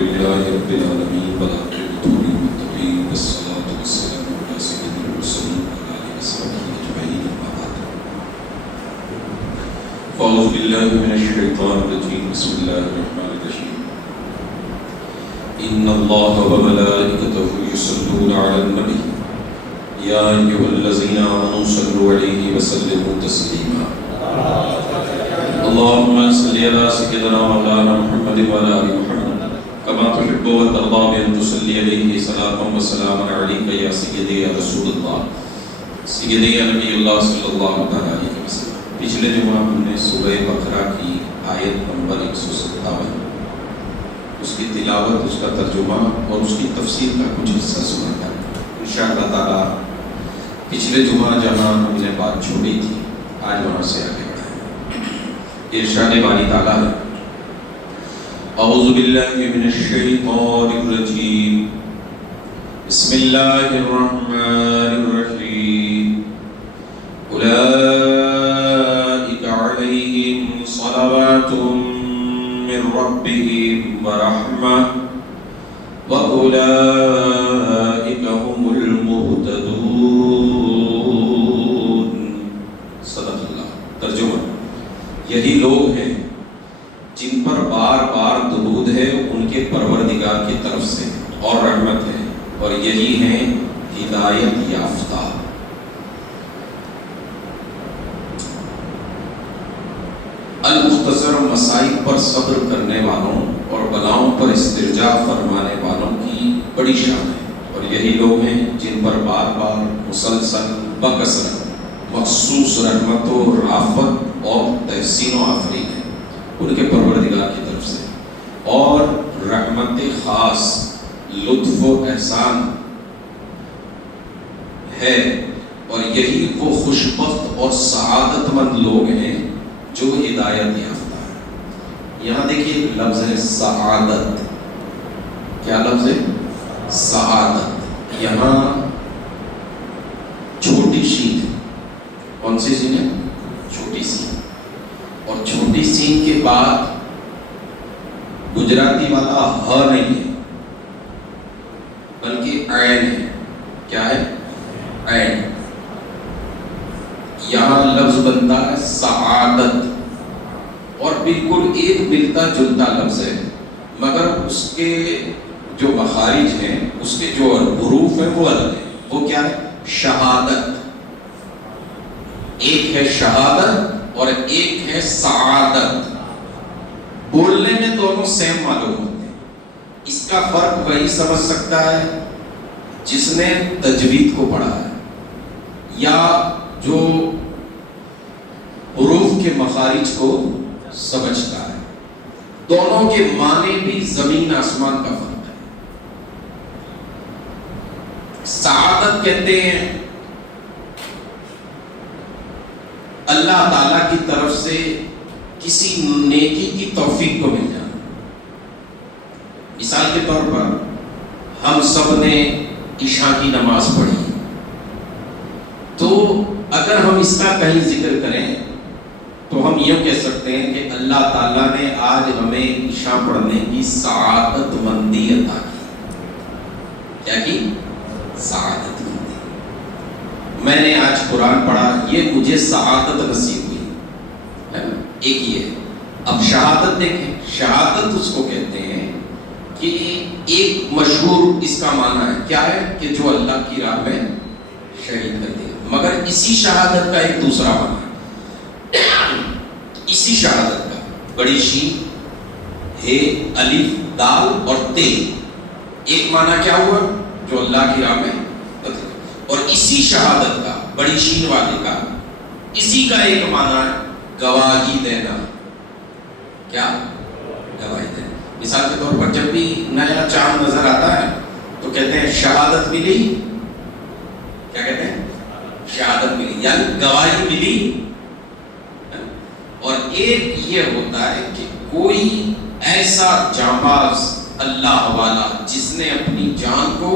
لله رب العالمين والعاقبة للمتقين والصلاة والسلام على سيد المرسلين وعلى آله وصحبه أجمعين أما بعد فأعوذ بالله من الشيطان الرجيم بسم الله الرحمن الرحيم إن الله وملائكته يصلون على النبي يا أيها الذين آمنوا صلوا عليه وسلموا تسليما اللهم صل على سيدنا مولانا محمد وعلى آل محمد كما تحب وترضى بأن تصلي عليه صلاة وسلاما عليك يا سيدي يا رسول الله سیدی نبی اللہ صلی اللہ علیہ وسلم. پچھلے جمعہ ہم نے سورہ بقرہ کی آیت نمبر 157 اس کی تلاوت، اس کا ترجمہ اور اس کی تفسیر کا کچھ حصہ سنا تھا. انشاءاللہ تعالی پچھلے جمعہ جہاں ہم نے بات چھوڑی تھی آج وہاں سے آگے بڑھائیں. ارشاد باری تعالی ہے اعوذ باللہ من الشیطان الرجیم بسم اللہ الرحمن الرحیم اولئک علیہم صلوات من ربهم ورحمہ وَأُولَئِكَ هُمُ الْمُهْتَدُونَ. صدق اللہ. ترجمہ: یہی لوگ ہیں جن پر بار بار درود ہے ان کے پروردگار کی طرف سے اور رحمت ہے، اور یہی ہیں ہدایت یافتہ. المختصر مصائب پر صبر کرنے والوں اور بلاؤں پر استرجاع فرمانے والوں کی بڑی شان ہے، اور یہی لوگ ہیں جن پر بار بار مسلسل بکثرت مخصوص رحمت و رافت اور تحسین و آفرین ہے ان کے پروردگار کی طرف سے، اور رحمت خاص لطف و احسان ہے، اور یہی وہ خوشبخت اور سعادت مند لوگ ہیں جو ہدایت یافتہ ہے. یہاں دیکھیے لفظ ہے سعادت. کیا لفظ ہے؟ سعادت. یہاں چھوٹی سین ہے. کون سی سین ہے؟ چھوٹی سین. اور چھوٹی سین کے بعد گجراتی والا ہ نہیں ہے بلکہ عین ہے. کیا ہے؟ عین. یہاں لفظ بنتا ہے سعادت، اور بالکل ایک ملتا جلتا لفظ ہے، مگر اس کے جو مخارج ہیں، اس کے جو حروف ہیں وہ الگ ہیں. وہ کیا ہے؟ شہادت. ایک ہے شہادت اور ایک ہے سعادت. بولنے میں دونوں سیم معلوم ہوتے ہیں. اس کا فرق وہی سمجھ سکتا ہے جس نے تجوید کو پڑھا ہے یا جو حروف کے مخارج کو سمجھتا ہے. دونوں کے معنی بھی زمین آسمان کا فرق ہے. سعادت کہتے ہیں اللہ تعالی کی طرف سے کسی نیکی کی توفیق کو مل جانا. مثال کے طور پر ہم سب نے عشاء کی نماز پڑھی، تو اگر ہم اس کا کہیں ذکر کریں تو ہم یہ کہہ سکتے ہیں کہ اللہ تعالیٰ نے آج ہمیں عشاء پڑھنے کی سعادت مندی عطا کی. کیا کی؟ سعادت مندی. میں نے آج قرآن پڑھا، یہ مجھے سعادت نصیب ہوئی. ایک یہ. اب شہادت دیکھیں، شہادت اس کو کہتے ہیں کہ ایک مشہور اس کا معنی ہے کیا ہے کہ جو اللہ کی راہ میں شہید کر دیا. مگر اسی شہادت کا ایک دوسرا معنی ہے. اسی شہادت کا بڑی شین ہے الف دال اور تے. ایک معنی کیا ہوا؟ جو اللہ کی راہ میں. اور اسی شہادت کا بڑی شین والے کا اسی کا ایک معنی ہے گواہی دینا. کیا؟ گواہی دینا. مثال کے طور پر جب بھی نیا چاند نظر آتا ہے تو کہتے ہیں شہادت ملی. کیا کہتے ہیں؟ شہادت ملی، یعنی گواہی ملی. اور ایک یہ ہوتا ہے کہ کوئی ایسا جانباز اللہ والا جس نے اپنی جان کو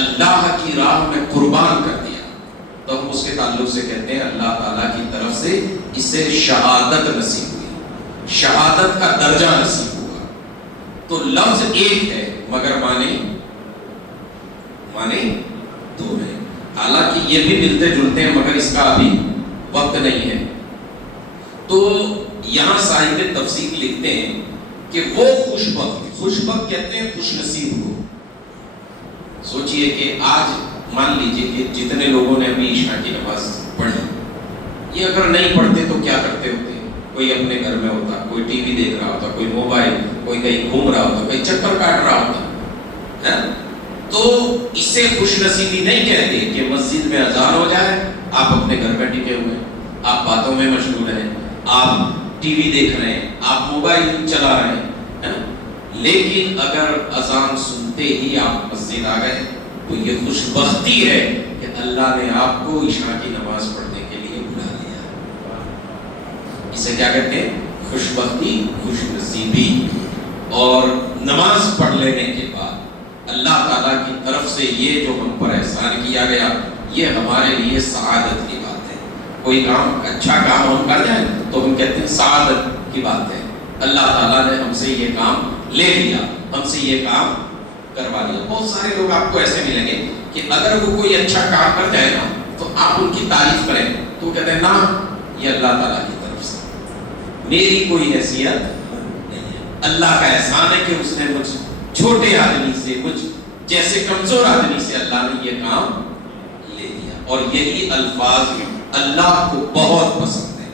اللہ کی راہ میں قربان کر دیا، تو ہم اس کے تعلق سے کہتے ہیں اللہ تعالیٰ کی طرف سے اسے شہادت نصیب ہوئی، شہادت کا درجہ نصیب ہوا. تو لفظ ایک ہے مگر معنی دو ہے. حالانکہ یہ بھی ملتے جلتے ہیں مگر اس کا ابھی وقت نہیں ہے. تو یہاں صاحب تفسیر لکھتے ہیں کہ وہ خوش بخت کہتے ہیں خوش نصیب کو. سوچئے کہ آج مان لیجئے کہ جتنے لوگوں نے ابھی عشاء کی نماز پڑھی، یہ اگر نہیں پڑھتے تو کیا کرتے ہوتے؟ کوئی اپنے گھر میں ہوتا، کوئی ٹی وی دیکھ رہا ہوتا، کوئی موبائل، کوئی کہیں گھوم رہا ہوتا، کوئی چکر کاٹ رہا ہوتا. تو اسے خوش نصیبی نہیں کہتے کہ مسجد میں اذان ہو جائے، آپ اپنے گھر میں ٹکے ہوئے ہیں، آپ باتوں میں مشغول ہیں، آپ ٹی وی دیکھ رہے ہیں، آپ موبائل چلا رہے ہیں. لیکن اگر اذان سنتے ہی آپ مسجد آ گئے تو یہ خوش بختی ہے کہ اللہ نے آپ کو عشاء کی نماز پڑھنے کے لیے بلا لیا. اسے کیا کہتے ہیں؟ خوش بختی، خوش نصیبی. اور نماز پڑھ لینے کے بعد اللہ تعالیٰ کی طرف سے یہ جو ہم پر احسان کیا گیا، یہ ہمارے لیے سعادت کی بات ہے. کوئی کام، اچھا کام ہم کر جائیں تو ہم کہتے ہیں سعادت کی بات ہے. اللہ تعالیٰ نے ہم سے یہ کام لے لیا، ہم سے یہ کام کروا لیا. بہت سارے لوگ آپ کو ایسے ملیں گے کہ اگر وہ کوئی اچھا کام کر جائے نا تو آپ ان کی تعریف کریں تو کہتے ہیں نا یہ اللہ تعالیٰ کی طرف سے، میری کوئی حیثیت نہیں ہے. اللہ کا احسان ہے کہ اس نے مجھ چھوٹے آدمی سے، مجھ جیسے کمزور آدمی سے اللہ نے یہ کام لے لیا. اور یہی الفاظ اللہ کو بہت پسند ہے.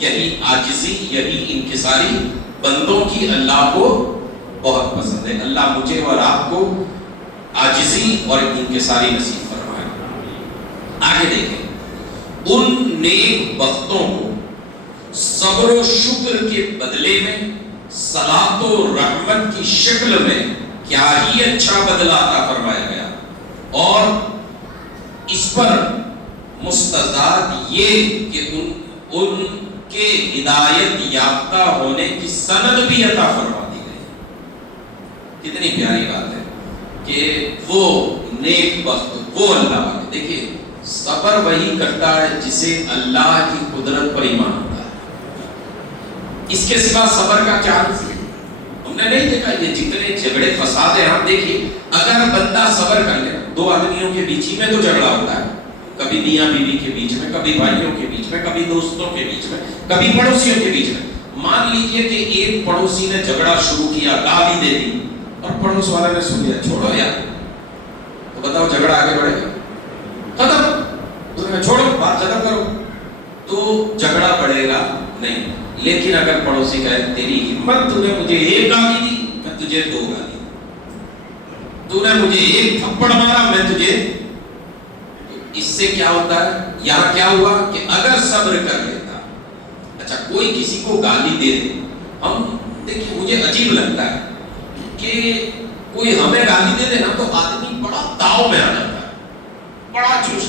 یہی عاجزی، یہی انکساری بندوں کی اللہ کو بہت پسند ہے. اللہ مجھے اور آپ کو عاجزی اور انکساری نصیب فرمائے. آگے دیکھیں، ان نیک بختوں کو صبر و شکر کے بدلے میں صلاۃ و رحمت کی شکل میں کیا ہی اچھا بدلہ عطا فرمایا گیا. اور اس پر مستزاد یہ کہ ان کے ہدایت یافتہ ہونے کی سند بھی عطا فرما دی گئی. کتنی پیاری بات ہے کہ وہ نیک بخت، وہ اللہ والے. دیکھیے صبر وہی کرتا ہے جسے اللہ کی قدرت پر ایمان ہوتا ہے. اس کے سوا صبر کا کیا ہے؟ ہم نے نہیں دیکھا یہ جتنے جھگڑے فساد ہیں. آپ دیکھیے اگر بندہ صبر کر لے، دو آدمیوں کے بیچ میں تو جھگڑا ہوتا ہے، کبھی میاں بیوی کے بیچ میں، کبھی بھائیوں کے بیچ میں، کبھی دوستوں کے بیچ میں، کبھی پڑوسیوں کے بیچ میں. مان لیجئے کہ ایک پڑوسی نے جھگڑا شروع کیا، گالی دے دی اور پڑوس والے نے سن لیا، چھوڑو یار، تو بتاؤ جھگڑا آگے بڑھے گا؟ ختم. چھوڑو، بات ختم کرو، تو جھگڑا بڑھے گا نہیں. لیکن اگر پڑوسی کہے تیری ہمت، تو نے مجھے ایک گالی دی، میں تجھے دو گالی، تو نے مجھے ایک تھپڑ مارا، میں تجھے. اس سے کیا ہوتا ہے؟ یہاں کیا ہوا کہ اگر صبر کر لیتا، اچھا کوئی کسی کو گالی دے دے، ہم دیکھیں مجھے عجیب لگتا ہے کہ کوئی ہمیں گالی دے دے نا تو آدمی بڑا تاؤ میں آ جاتا ہے، بڑا جوش.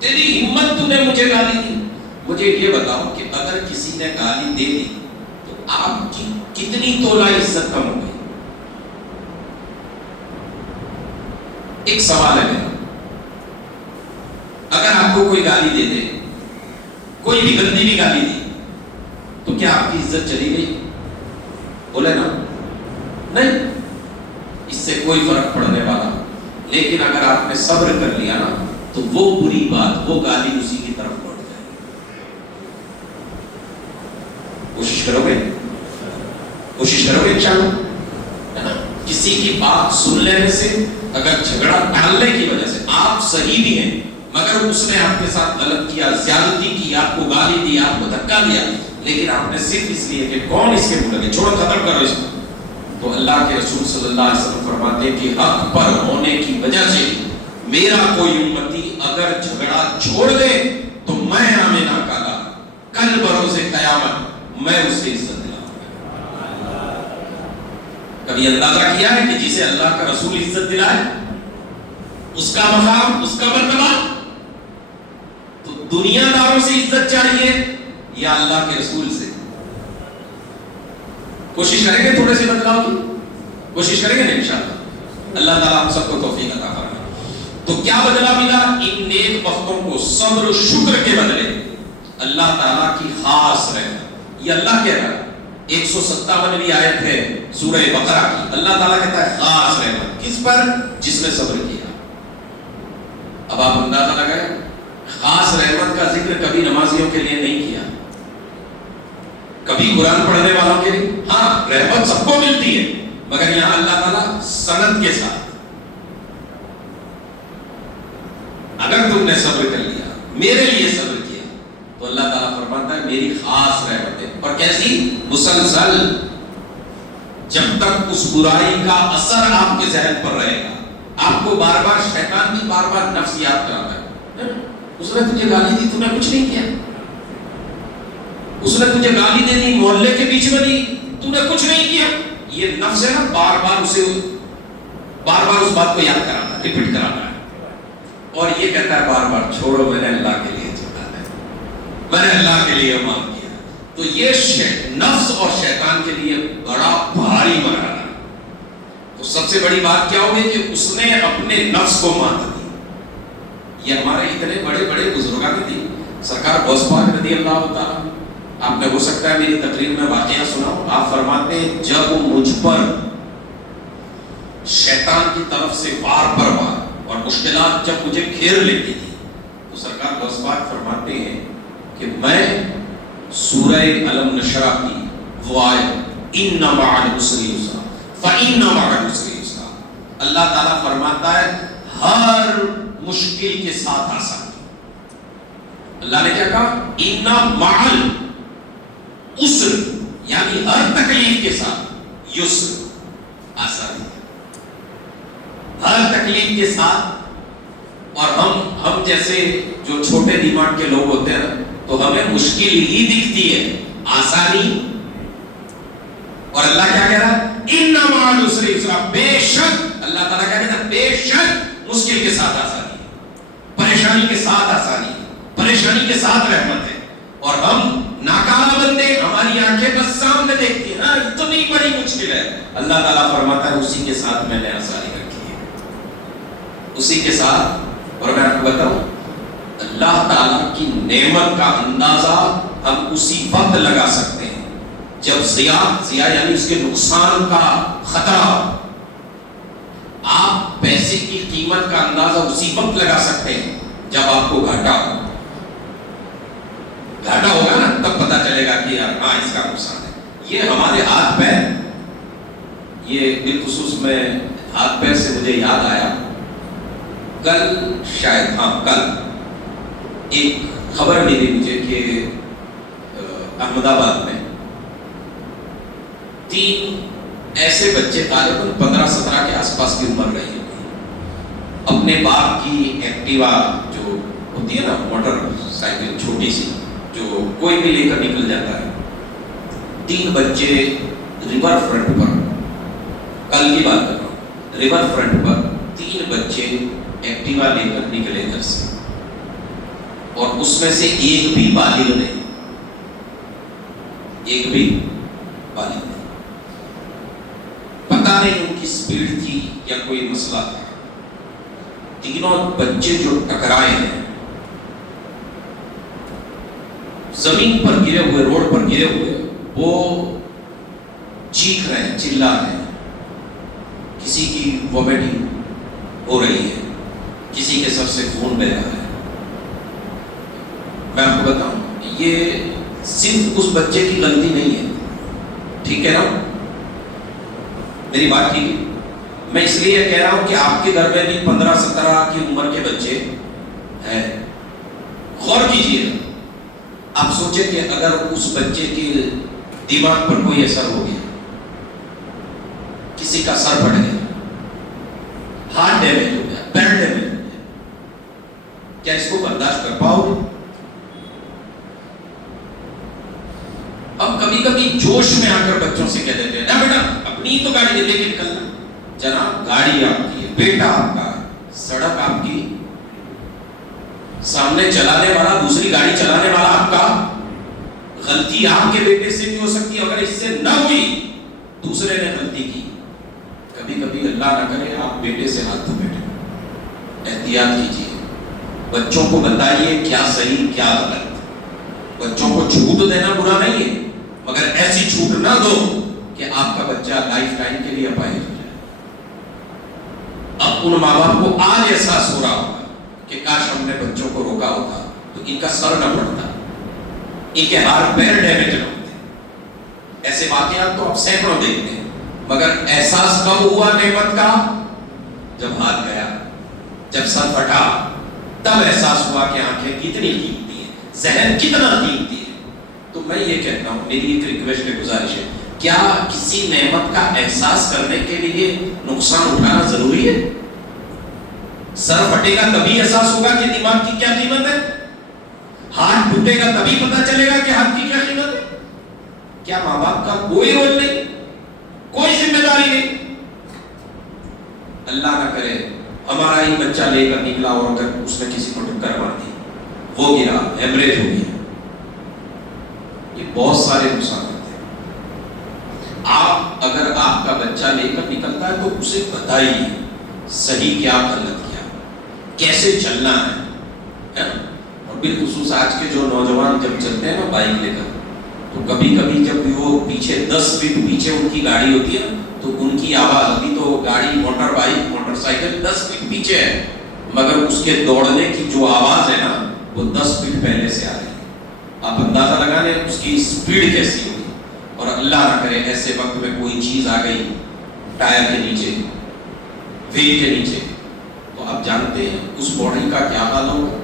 تیری ہمت، تو نے مجھے گالی دی. مجھے یہ بتاؤ کہ اگر کسی نے گالی دے دی تو آپ کی کتنی تولا عزت کم ہو گئی؟ ایک سوال ہے میرا، اگر آپ کو کوئی گالی دے دے، کوئی بھی گندی بھی گالی دی، تو کیا آپ کی عزت چلی گئی؟ بولے نا نہیں، اس سے کوئی فرق پڑنے والا. لیکن اگر آپ نے صبر کر لیا نا تو وہ بری بات، وہ گالی اسی کی طرف لوٹ جائے. کوشش کرو گے انشاءاللہ. کسی کی بات سن لینے سے، اگر جھگڑا ٹالنے کی وجہ سے آپ صحیح بھی ہیں مگر اس نے آپ کے ساتھ غلط کیا، زیادتی کی، آپ کو گالی دی، آپ کو دھکا دیا، لیکن آپ نے صرف اس لیے کہ کون اس کے منہ لگے، چھوڑو ختم کرو اس کو، تو اللہ کے رسول صلی اللہ علیہ وسلم فرماتے ہیں کہ حق پر ہونے کی وجہ سے میرا کوئی امتی اگر جھگڑا چھوڑ دے تو میں آمینہ کالا کل بروز قیامت میں اسے عزت دلاؤں گا. کبھی اندازہ کیا ہے کہ جسے اللہ کا رسول عزت دلائے، اس کا مقام، اس کا مرتبہ؟ تو دنیا داروں سے عزت چاہیے یا اللہ کے رسول سے؟ کوشش کریں گے تھوڑے سے بدلاؤ کی، کوشش کریں گے انشاءاللہ. اللہ تعالیٰ ہم سب کو توفیق عطا فرمائے. تو کیا بدلہ ملا؟ ان نیک بختوں کو صبر و شکر کے بدلے اللہ تعالیٰ کی خاص رحمت. یہ اللہ کہہ رہا ہے 157ویں آیت ہے سورہ بقرہ کی. اللہ تعالیٰ کہتا ہے خاص رحمت کس پر؟ جس نے صبر کیا. اب آپ اندازہ لگائیں خاص رحمت کا ذکر کبھی نمازیوں کے لیے نہیں کیا, کبھی قرآن پڑھنے والوں کے لیے. ہاں رحمت سب کو ملتی ہے, مگر یہاں اللہ تعالیٰ سند کے ساتھ اگر تم نے صبر کر لیا, میرے لیے صبر کیا, تو اللہ تعالیٰ فرماتا ہے میری خاص رحمت ہے. اور کیسی؟ مسلسل, جب تک اس برائی کا اثر آپ کے ذہن پر رہے گا. آپ کو بار بار شیطان بھی بار بار نفس یاد کراتا ہے, اس نے تجھے گالی دی, تو نے کچھ نہیں کیا. اس نے تجھے گالی دے دی, محلے کے بیچ میں دی, تو نے کچھ نہیں کیا. یہ نفس ہے نا, بار بار اس بات کو یاد کرانا, ریپیٹ کرانا ہے. اور یہ کہتا ہے بار بار چھوڑو, میں نے اللہ کے لیے چھوڑا ہے, میں نے اللہ کے لیے معاف کیا. تو یہ نفس اور شیطان کے لیے بڑا بھاری مرحلہ ہے. تو سب سے بڑی بات کیا ہوگی کہ اس نے اپنے نفس کو مات دی. یہ ہمارے اتنے بڑے بڑے بزرگاں کی تھی. سرکار غوث پاک رضی اللہ تعالیٰ, آپ نے ہو سکتا ہے میری تقریر میں واقعہ سنا ہو, آپ فرماتے ہیں جب مجھ پر شیطان کی طرف سے وار پر وار اور مشکلات جب مجھے گھیر لیتی تھی, تو سرکار غوث پاک فرماتے ہیں کہ میں سورہ الم نشرح کی وہ آیت ان مع العسر یسرا فإن مع العسر یسرا, اللہ تعالیٰ فرماتا ہے ہر مشکل کے ساتھ آسانی. اللہ نے کیا کہا؟ ان مع العسر, یعنی ہر تکلیف کے ساتھ یسر, آسانی. ہر تکلیف کے ساتھ. اور ہم جیسے جو چھوٹے دماغ کے لوگ ہوتے ہیں تو ہمیں مشکل ہی دکھتی ہے, آسانی. اور اللہ کیا کہہ رہا ہے؟ ان مع العسر یسرا, بے شک اللہ تعالیٰ کیا کہتا ہے؟ بے شک مشکل کے ساتھ آسانی, پریشانی کے ساتھ آسانی, پریشانی کے ساتھ رحمت ہے. اور ہم ناکارہ بندے, ہماری آنکھیں بس سامنے دیکھتی ہیں, ہاں اتنی بڑی مشکل ہے. اللہ تعالیٰ فرماتا ہے اسی کے ساتھ میں نے آسانی رکھی ہے, اسی کے ساتھ. اور میں آپ کو بتاؤں, اللہ تعالیٰ کی نعمت کا اندازہ ہم اسی وقت لگا سکتے ہیں جب ضیاء یعنی اس کے نقصان کا خطرہ. آپ پیسے کی قیمت کا اندازہ اسی وقت لگا سکتے ہیں جب آپ کو گھاٹا ہوگا نا, تب پتا چلے گا کہ یار ہاں اس کا نقصان ہے. یہ ہمارے ہاتھ پیر, یہ بالخصوص میں ہاتھ پیر سے مجھے یاد آیا کل, شاید ہاں کل ایک خبر ملی مجھے کہ احمد آباد میں 3 ایسے بچے غالباً 15-17 کے آس پاس کی عمر رہی ہوئی, اپنے باپ کی ایکٹیوا جو ہوتی ہے نا موٹر سائیکل چھوٹی سی جو کوئی بھی لے کر نکل جاتا ہے, 3 بچے ریور فرنٹ پر, کل کی بات کر رہا ہوں, ریور فرنٹ پر 3 بچے ایکٹیوا لے کر نکلے گھر سے, اور اس میں سے ایک بھی بالغ نہیں, ایک بھی بالغ نہیں. پتہ نہیں ان کی سپیڈ تھی یا کوئی مسئلہ تھا. تینوں بچے جو ٹکرائے ہیں, زمین پر گرے ہوئے, روڈ پر گرے ہوئے, وہ چیخ رہے ہیں, چلا رہے ہیں. کسی کی وومیٹنگ ہو رہی ہے, کسی کے سر سے خون بہ رہا ہے. میں آپ کو بتاؤں, یہ صرف اس بچے کی غلطی نہیں ہے, ٹھیک ہے نا, میری بات ٹھیک ہے. میں اس لیے کہہ رہا ہوں کہ آپ کے گھر میں بھی 15-17 کی عمر کے بچے ہیں, غور کیجیے. آپ سوچیں کہ اگر اس بچے کے دماغ پر کوئی اثر ہو گیا, کسی کا سر پھٹ گیا, ہارٹ ڈیمیج ہو گیا, پیر ڈیمیج ہو گیا, کیا اس کو برداشت کر پاؤ گے؟ ہم کبھی کبھی جوش میں آ کر بچوں سے کہہ دیتے ہیں نا بیٹا اپنی تو گاڑی لے کے نکلنا. جناب گاڑی آپ کی ہے, بیٹا آپ کا ہے, سڑک آپ کی, سامنے چلانے والا, دوسری گاڑی چلانے والا آپ کا. غلطی آپ کے بیٹے سے بھی ہو سکتی ہے, اگر اس سے نہ ہوئی دوسرے نے غلطی کی. کبھی کبھی اللہ نہ کرے آپ بیٹے سے ہاتھ دھو بیٹھے, احتیاط کیجیے. بچوں کو بتائیے کیا صحیح کیا غلط. بچوں کو چھوٹ دینا برا نہیں ہے, مگر ایسی چھوٹ نہ دو کہ آپ کا بچہ لائف ٹائم کے لیے اپاہج ہو جائے۔ اب ان ماں باپ کو آج احساس ہو رہا ہوگا کہ کاش ہم نے بچوں کو روکا ہوتا تو ان کا سر نہ پڑتا، ان کے ہاتھ پیر ڈیمیج نہ ہوتے۔ ایسے واقعات تو آپ سینکڑوں دیکھتے ہیں، مگر احساس کب ہوا نعمت کا؟ جب ہاتھ گیا، جب سر پھٹا، تب احساس ہوا کہ آنکھیں کتنی قیمتی ہیں، ذہن کتنا قیمتی ہے۔ تو میں یہ کہتا ہوں، میری ایک ریکویسٹ ہے، گزارش ہے، کیا کسی نعمت کا احساس کرنے کے لیے نقصان اٹھانا ضروری ہے؟ سر پھٹے گا تبھی احساس ہوگا کہ دماغ کی کیا قیمت ہے، ہاتھ ٹوٹے گا تبھی پتہ چلے گا کہ ہاتھ کی کیا قیمت ہے۔ کیا ماں باپ کا کوئی رول نہیں، کوئی ذمہ داری نہیں؟ اللہ نہ کرے ہمارا ہی بچہ لے کر نکلا اور اگر اس نے کسی کو ٹکر مار دی، وہ گرا، ہیمریج ہو گیا، یہ بہت سارے نقصانات ہیں۔ آپ اگر آپ کا بچہ لے کر نکلتا ہے تو اسے بتائیے صحیح کیا غلط کیا، کیسے چلنا ہے۔ اور بالخصوص آج کے جو نوجوان جب چلتے ہیں نا بائک لے کر، تو کبھی کبھی جب وہ پیچھے 10 فٹ پیچھے ان کی گاڑی ہوتی ہے تو ان کی آواز ہوتی، تو گاڑی motor bike motor cycle 10 foot پیچھے ہے، مگر اس کے دوڑنے کی جو آواز ہے نا وہ 10 فٹ پہلے سے آ رہی ہے۔ آپ اندازہ لگا لیں اس کی سپیڈ کیسی ہوگی۔ اور اللہ نہ کرے ایسے وقت میں کوئی چیز آ گئی ٹائر کے نیچے، وہیل کے نیچے، تو آپ جانتے ہیں اس باڈی کا کیا حال ہوگا۔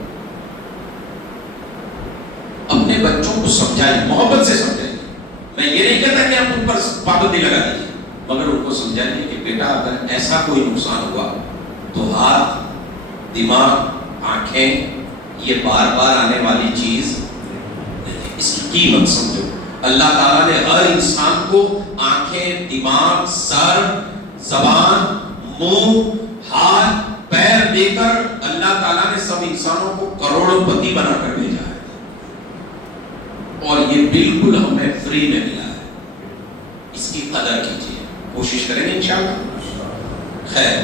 اپنے بچوں کو سمجھائیں، محبت سے سمجھائیں۔ میں یہ نہیں کہتا کہ آپ ان پر پابندی لگا دیجیے، مگر ان کو سمجھائیں کہ بیٹا اگر ایسا کوئی نقصان ہوا تو ہاتھ، دماغ، آنکھیں یہ بار بار آنے والی چیز، اس کی قیمت سمجھو۔ اللہ تعالیٰ نے ہر انسان کو آنکھیں، دماغ، سر، زبان، منہ، ہاتھ، پیر دے کر اللہ تعالیٰ نے سب انسانوں کو کروڑوں پتی بنا کر بھیجا ہے، اور یہ بالکل ہمیں فری میں ملا ہے۔ اس کی قدر کیجیے، کوشش کریں گے انشاءاللہ۔ خیر،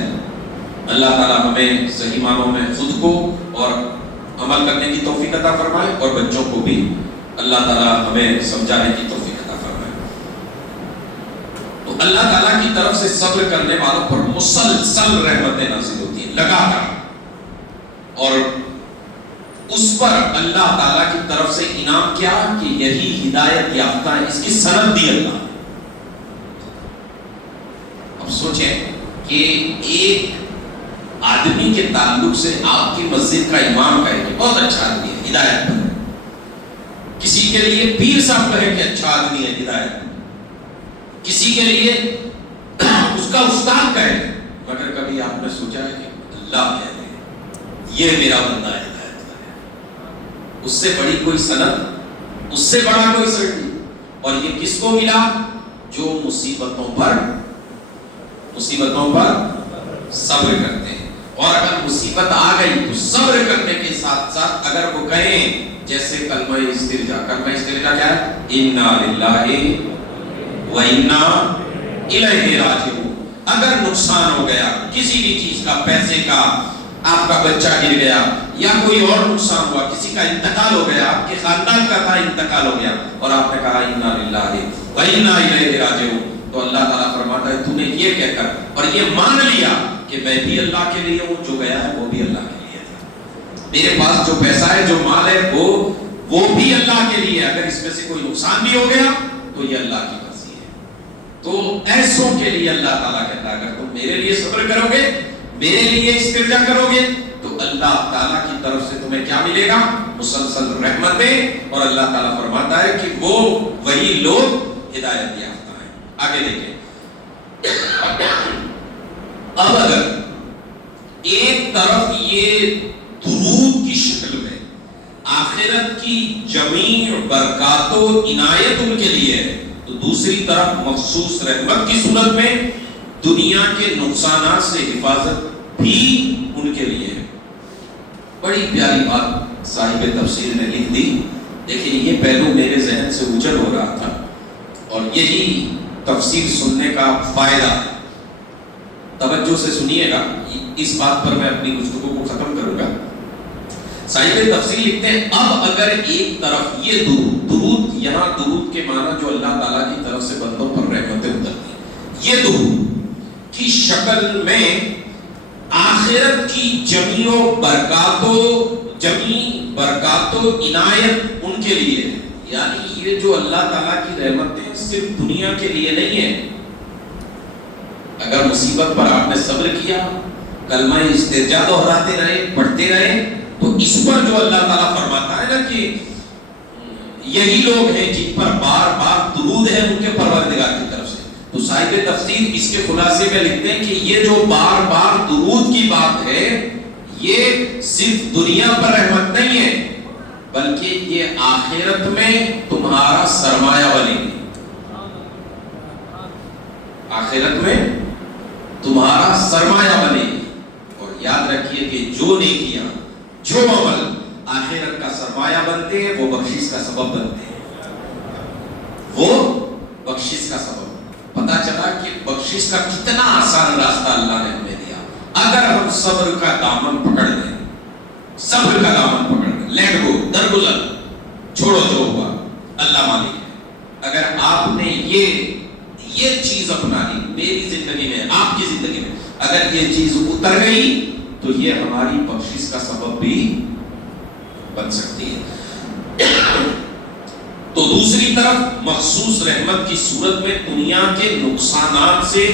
اللہ تعالیٰ ہمیں صحیح معنوں میں خود کو اور عمل کرنے کی توفیق عطا فرمائے، اور بچوں کو بھی اللہ تعالیٰ ہمیں سمجھانے کی توفیق عطا فرمائے۔ تو اللہ تعالیٰ کی طرف سے صبر کرنے والوں پر مسلسل رحمتیں نازل ہوتی ہیں، لگاتار، اور اس پر اللہ تعالیٰ کی طرف سے انعام کیا کہ یہی ہدایت یافتہ ہے، اس کی سند دی اللہ۔ اب سوچیں کہ ایک آدمی کے تعلق سے آپ کی مسجد کا امام کہے کہ بہت اچھا آدمی ہے، ہدایت پر ہے، کسی کے لیے پیر صاحب کہے کہ اچھا آدمی ہے، ہدایت پر، کسی کے لیے اس کا استاد کہے، مگر کبھی آپ نے سوچا ہے کہ اللہ کہے یہ میرا بندہ ہے، اس سے بڑی کوئی سند، اس سے بڑا کوئی سرٹی؟ اور یہ کس کو ملا؟ جو مصیبتوں پر صبر کرتے ہیں۔ اور اگر مصیبت آ گئی تو صبر کرنے کے ساتھ ساتھ اگر وہ کہیں جیسے کلمہ استرجاع کیا ہے؟ انا للہ و انا الیہ راجعون۔ اگر نقصان ہو گیا کسی بھی چیز کا، پیسے کا، آپ کا بچہ گر گیا، یا کوئی اور نقصان ہوا، کسی کا انتقال ہو گیا، آپ کے خاندان کا تھا انتقال ہو گیا، اور آپ نے کہا انا للہ و انا الیہ راجعون، تو اللہ تعالیٰ فرماتا ہے تو نے یہ کہہ کر اور یہ مان لیا کہ میں بھی اللہ کے لیے ہوں، جو گیا ہے وہ بھی اللہ کے لیے تھا، میرے پاس جو پیسہ ہے، جو مال ہے، وہ بھی اللہ کے لیے ہے، اگر اس میں سے کوئی نقصان بھی ہو گیا تو یہ اللہ کی مرضی ہے۔ تو ایسوں کے لیے اللہ تعالیٰ کہتا ہے اگر تم میرے لیے صبر کرو گے، میرے لیے استرجاع کرو گے، تو اللہ تعالیٰ کی طرف سے تمہیں کیا ملے گا؟ مسلسل رحمتیں۔ اور اللہ تعالیٰ فرماتا ہے کہ وہ وہی لوگ ہدایت یافتہ ہیں۔ آگے دیکھیں، اب اگر ایک طرف یہ درود کی شکل میں آخرت کی جمیع برکات و عنایت ان کے لیے ہے، تو دوسری طرف مخصوص رحمت کی صورت میں دنیا کے نقصانات سے حفاظت بھی ان کے لیے ہے۔ بڑی پیاری بات صاحب تفسیر نے لکھ دی، لیکن یہ پہلو میرے ذہن سے اجل ہو رہا تھا، اور یہی تفسیر سننے کا فائدہ ہے۔ توجہ سے سنیے گا، اس بات پر میں اپنی گفتگو کو ختم کروں گا۔ صاحب تفسیر لکھتے ہیں اب اگر ایک طرف یہ درود یہاں درود کے معنی جو اللہ تعالیٰ کی طرف سے بندوں پر رحمتیں اترتی ہیں، یہ درود کی شکل میں آخرت کی جمی برکات و عنایت ان کے لیے ہے۔ یعنی یہ جو اللہ تعالیٰ کی رحمتیں صرف دنیا کے لیے نہیں ہیں۔ اگر مصیبت پر آپ نے صبر کیا، کلمہ استرجاع دہراتے رہے، پڑھتے رہے، تو اس پر جو اللہ تعالیٰ فرماتا ہے نا کہ یہی لوگ ہیں جن پر بار بار درود ہے ان کے پروردگار کی طرف سے۔ تو صاحب تفسیر اس کے خلاصے میں لکھتے ہیں کہ یہ جو بار بار درود کی بات ہے، یہ صرف دنیا پر رحمت نہیں ہے، بلکہ یہ آخرت میں تمہارا سرمایہ بنے گی۔ آخرت میں تمہارا سرمایہ بنے گی۔ اور یاد رکھیے کہ جو نیکیاں، جو عمل آخرت کا سرمایہ بنتے ہیں، وہ بخشش کا سبب بنتے ہیں۔ وہ بخشش کا سبب۔ پتا چلا کہ بخشش کا کتنا آسان راستہ اللہ نے ہمیں دیا، اگر ہم صبر کا دامن پکڑ لیں۔ صبر کا دامن پکڑ لیں، لیٹ گو، درگزر، چھوڑو جو ہوا، اللہ مالک ہے۔ اگر آپ نے یہ چیز اپنا لی میری زندگی میں، آپ کی زندگی میں، اگر یہ چیز اتر گئی تو یہ ہماری بخشش کا سبب بھی بن سکتی ہے۔ تو دوسری طرف مخصوص رحمت کی صورت میں دنیا کے نقصانات سے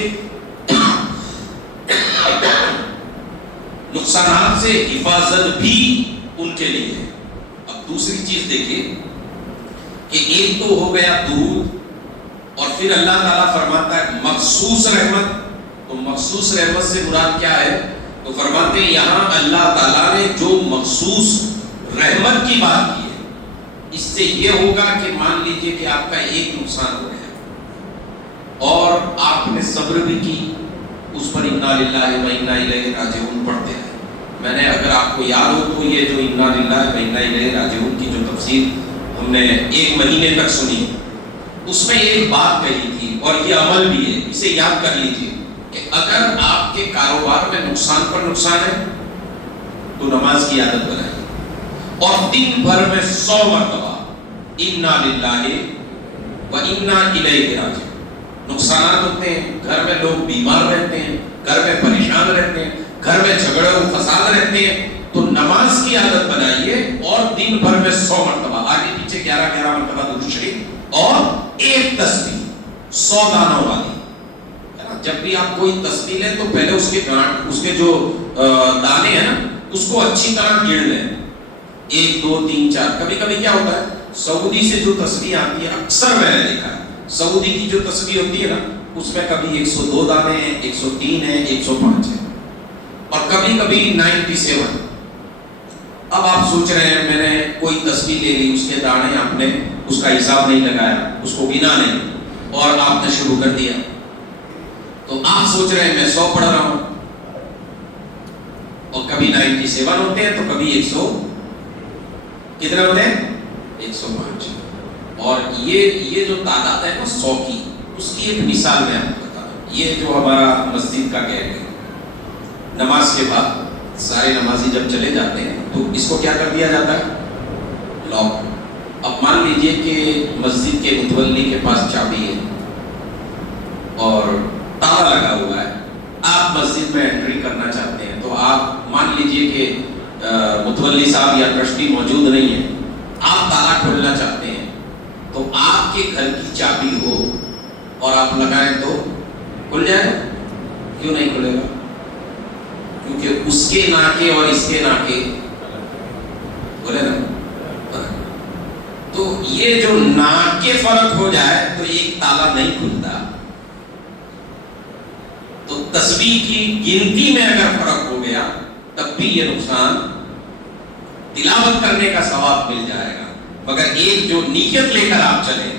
حفاظت بھی ان کے لیے ہے۔ اب دوسری چیز دیکھیے کہ ایک تو ہو گیا درود، اور پھر اللہ تعالیٰ فرماتا ہے مخصوص رحمت۔ تو مخصوص رحمت سے مراد کیا ہے؟ تو فرماتے ہیں یہاں اللہ تعالیٰ نے جو مخصوص رحمت کی بات کی ہے، اس سے یہ ہوگا کہ مان لیجئے کہ آپ کا ایک نقصان ہو گیا اور آپ نے صبر بھی کی، اس پر انا للہ و انا الیہ راجعون پڑھتے ہیں۔ میں نے اگر آپ کو یاد ہو تو یہ جو انا للہ و انا الیہ راجعون کی جو تفسیر ہم نے 1 مہینے تک سنی، اس میں ایک بات کہی تھی اور یہ عمل بھی ہے، اسے یاد کر لیجئے کہ اگر آپ کے کاروبار میں نقصان پر نقصان ہے تو نماز کی عادت بنائیے اور دن بھر میں 100 مرتبہ انا للہ و انا الیہ راجعون۔ نقصانات ہوتے ہیں، گھر میں لوگ بیمار رہتے ہیں، گھر میں پریشان رہتے ہیں، گھر میں جھگڑے و فساد رہتے ہیں، تو نماز کی عادت بنائیے اور دن بھر میں 100 مرتبہ، آگے پیچھے 11 مرتبہ درود شریف اور ایک تسبیح 100 دانوں والی۔ جب بھی آپ کوئی تسبیح لیں تو پہلے اس کے جو دانے ہیں نا، اس کو اچھی طرح گن لیں، 1 2 3 4۔ کبھی کبھی کیا ہوتا ہے، سعودی سے جو تسبیح آتی ہے، اکثر میں نے دیکھا ہے سعودی کی جو تسبیح ہوتی ہے نا، اس میں کبھی 102 دانے ہیں، 103 ہیں، 105 ہیں، اور کبھی کبھی 97۔ اب آپ سوچ رہے ہیں میں نے کوئی تسبیح لے لی، اس کے دانے آپ نے اس کا حساب نہیں لگایا، اس کو گنا نہیں، اور آپ نے شروع کر دیا، تو آپ سوچ رہے ہیں میں 100 پڑھ رہا ہوں، اور کبھی 97 ہوتے ہیں تو کبھی 100 کتنے ہوتے ہیں، 105۔ اور یہ جو تعداد ہے نا 100 کی، اس کی ایک مثال میں آپ کو بتا دوں۔ یہ جو ہمارا مسجد کا گیٹ ہے، نماز کے بعد سارے نمازی جب چلے جاتے ہیں تو اس کو کیا کر دیا جاتا ہے، لاک۔ اب مان لیجئے کہ مسجد کے متولی کے پاس چابی ہے اور تالا لگا ہوا ہے، آپ مسجد میں انٹری کرنا چاہتے ہیں، تو آپ مان لیجئے کہ متولی صاحب یا ٹرسٹی موجود نہیں ہے، آپ تالا کھولنا چاہتے ہیں، تو آپ کے گھر کی چابی ہو اور آپ لگائیں تو کھل جائے گا؟ کیوں نہیں کھلے گا؟ کیونکہ اس کے ناکے اور اس کے ناکے بولے نا، تو یہ جو ناکے فرق ہو جائے تو ایک تالا نہیں کھلتا۔ تو تسبیح کی گنتی میں اگر فرق ہو گیا تب بھی یہ نقصان، تلاوت کرنے کا ثواب مل جائے گا، مگر ایک جو نیت لے کر آپ چلیں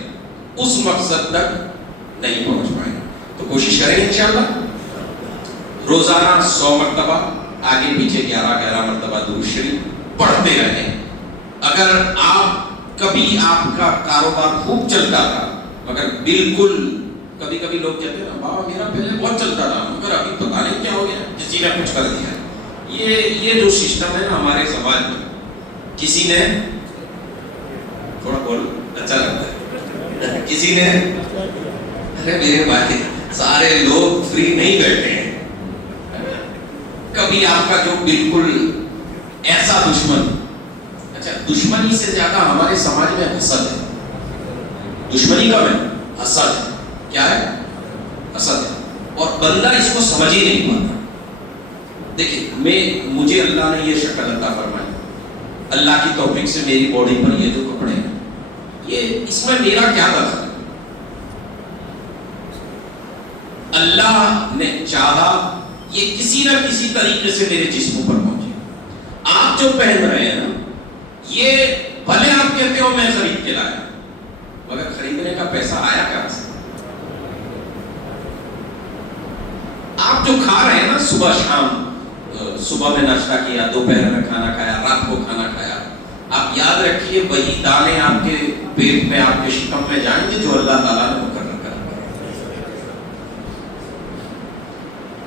اس مقصد تک نہیں پہنچ پائیں۔ تو کوشش کریں انشاءاللہ روزانہ 100 مرتبہ، آگے پیچھے 11 مرتبہ درود شریف پڑھتے رہیں۔ اگر کبھی آپ کا کاروبار خوب چلتا تھا مگر بالکل، کبھی کبھی لوگ کہتے ہیں نا بابا میرا پہلے بہت چلتا تھا مگر ابھی پتہ نہیں کیا ہو گیا، کسی نے کچھ کر دیا۔ یہ جو سسٹم ہے نا ہمارے سماج میں، کسی نے تھوڑا بول اچھا لگتا ہے، کسی نے؟ ارے میرے بھائی سارے لوگ فری نہیں بیٹھے ہیں. کبھی آپ کا جو بالکل ایسا دشمن, اچھا دشمنی سے زیادہ ہمارے سماج میں حسد ہے. دشمنی کب ہے؟ حسد ہے. کیا ہے؟ حسد ہے. اور بندہ اس کو سمجھ ہی نہیں پاتا. دیکھیں مجھے اللہ نے یہ شکل عطا فرمائی, اللہ کی توفیق سے میری باڈی پر یہ جو کپڑے ہیں, یہ اس میں میرا کیا دخل ہے؟ اللہ نے چاہا یہ کسی نہ کسی طریقے سے میرے جسم پر پہنچے. آپ جو پہن رہے ہیں نا, یہ بھلے آپ کہتے ہو میں خرید کے لایا, مگر خریدنے کا پیسہ آیا کہاں سے؟ آپ جو کھا رہے ہیں نا صبح شام, صبح میں ناشتہ کیا, دوپہر میں کھانا کھایا, رات کو کھانا کھایا, آپ یاد رکھیے وہی دانے آپ کے پیٹ میں, آپ کے شکم میں جائیں گے جو اللہ تعالیٰ نے مقرر کرا.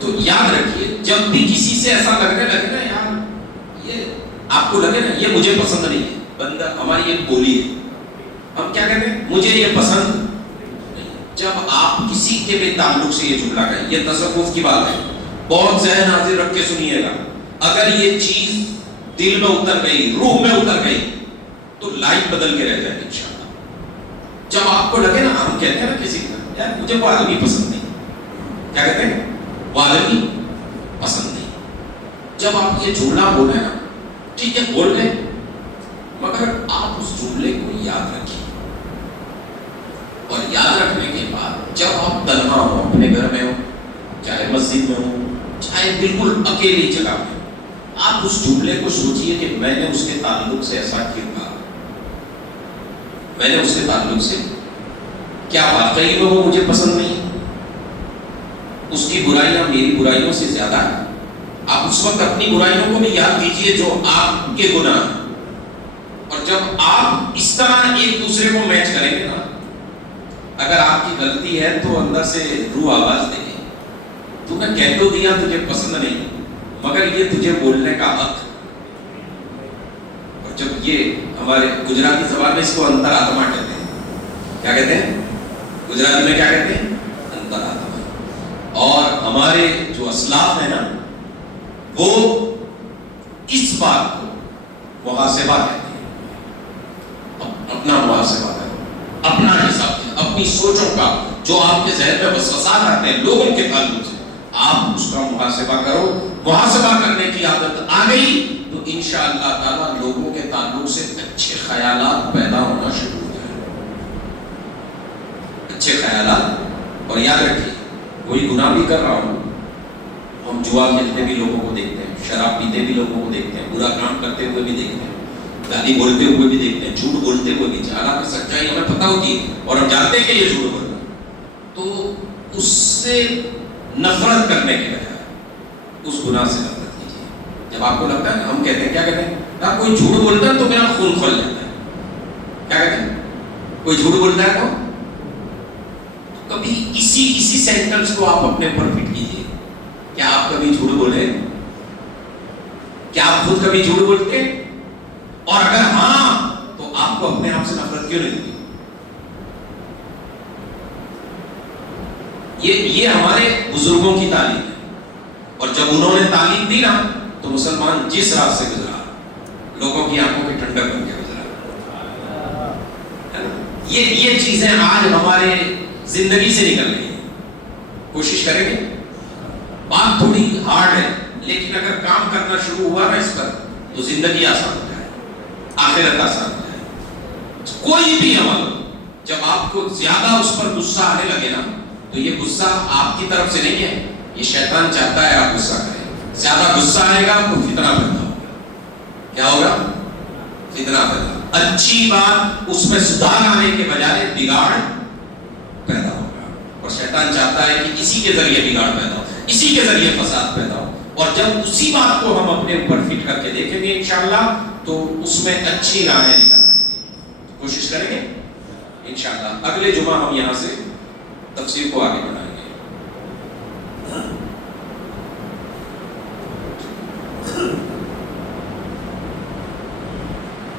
تو یاد رکھیے جب بھی کسی سے ایسا لگنے لگے نا, یار یہ آپ کو لگے نا یہ مجھے پسند نہیں ہے, بندہ ہماری ایک بولی ہے, ہم کیا کہتے ہیں, مجھے یہ پسند نہیں. جب آپ کسی کے بھی تعلق سے یہ جملہ کہیں, یہ تصوف کی بات ہے, بہت ذہن حاضر رکھ کے سنیے گا, اگر یہ چیز دل میں اتر گئی, روح میں اتر گئی, تو لائف بدل کے رہ جائے گی انشاءاللہ. جب آپ کو لگے نا, ہم کہتے ہیں نا کسی کا, یار مجھے وہ آدمی پسند نہیں, کیا کہتے ہیں, وہ آدمی پسند نہیں. جب آپ یہ جملہ بولے نا, ٹھیک ہے بول رہے, مگر آپ اس جملے کو یاد رکھیے, اور یاد رکھنے کے بعد جب آپ تنہا ہو, اپنے گھر میں ہو, چاہے مسجد میں ہو, چاہے بالکل اکیلی جگہ میں, آپ اس جملے کو سوچئے کہ میں نے اس کے تعلق سے ایسا کیوں کہا, میں نے اس کے تعلق سے کیا واقعی میں وہ مجھے پسند نہیں, اس کی برائیاں میری برائیوں سے زیادہ ہیں. آپ اس وقت اپنی برائیوں کو بھی یاد کیجئے جو آپ کے گناہ ہیں, اور جب آپ اس طرح ایک دوسرے کو میچ کریں گے نا, اگر آپ کی غلطی ہے تو اندر سے روح آواز دے گی, تو نے کہہ تو دیا تجھے پسند نہیں, مگر یہ تجھے بولنے کا حق. اور جب یہ ہمارے گجراتی زبان میں اس کو انتر آتما کہتے ہیں, کیا کہتے ہیں گجراتی میں, کیا کہتے ہیں, انتر آتما. اور ہمارے جو اسلاف ہیں نا, وہ اس بات کو محاسبہ کہتے ہیں. اپنا محاسبہ کرو, اپنا حساب, اپنی سوچوں کا جو آپ کے ذہن میں وسوسات آتے ہیں لوگوں کے تعلق سے, آپ اس کا محاسبہ کرو. محاسبہ کرنے کی عادت آ گئی تو انشاءاللہ تعالیٰ لوگوں کے تعلق سے اچھے خیالات پیدا ہونا شروع ہو جائیں, اچھے خیالات. اور یاد رکھیے کوئی گناہ بھی کر رہا ہوں, ہم جوا کھیلتے بھی لوگوں کو دیکھتے ہیں, شراب پیتے بھی لوگوں کو دیکھتے ہیں, برا کام کرتے ہوئے بھی دیکھتے ہیں, گالی بولتے ہوئے بھی دیکھتے ہیں, جھوٹ بولتے ہوئے بھی, حالانکہ سچائی ہمیں پتہ ہوتی ہے اور ہم جانتے ہیں کہ یہ جھوٹ بول رہا ہے. تو اس سے نفرت کرنے کے بجائے اس گناہ سے نفرت کیجیے. جب آپ کو لگتا ہے نا, ہم کہتے ہیں, کیا کہتے ہیں, یار کوئی جھوٹ بولتا ہے تو میرا خون کھول جاتا ہے, کیا کہتے ہیں, کوئی جھوٹ بولتا ہے تو کبھی اسی سینٹنس کو آپ اپنے اوپر فٹ کیجیے. کیا آپ کبھی جھوٹ بولے, کیا آپ خود کبھی جھوٹ بولتے, اور اگر ہاں تو آپ کو اپنے آپ سے نفرت کیوں نہیں ہوتی؟ یہ ہمارے بزرگوں کی تعلیم ہے, اور جب انہوں نے تعلیم دی نا تو مسلمان جس راہ سے گزرا, لوگوں کی آنکھوں کی ٹھنڈک بن کے گزرا. یہ چیزیں آج ہمارے زندگی سے نکل رہی ہیں. کوشش کریں گے, بات تھوڑی ہارڈ ہے, لیکن اگر کام کرنا شروع ہوا نا اس پر تو زندگی آسان ہو جائے, آخرت آسان ہو جائے. کوئی بھی عمل جب آپ کو زیادہ اس پر غصہ آنے لگے نا, تو یہ غصہ آپ کی طرف سے نہیں ہے, یہ شیطان چاہتا ہے آپ غصہ کریں. زیادہ غصہ آئے گا تو فتنہ پیدا ہوگا. کیا ہوگا؟ فتنہ پیدا. اچھی بات اس میں سدھار آنے کے بجائے بگاڑ پیدا ہوگا, اور شیطان چاہتا ہے کہ اسی کے ذریعے بگاڑ پیدا ہو, اسی کے ذریعے فساد پیدا ہو. اور جب اسی بات کو ہم اپنے اوپر فٹ کر کے دیکھیں گے انشاءاللہ, تو اس میں اچھی راہیں نکل آئیں گی. کوشش کریں گے انشاءاللہ. اگلے جمعہ ہم یہاں سے تفسیر کو آگے بڑھائیں.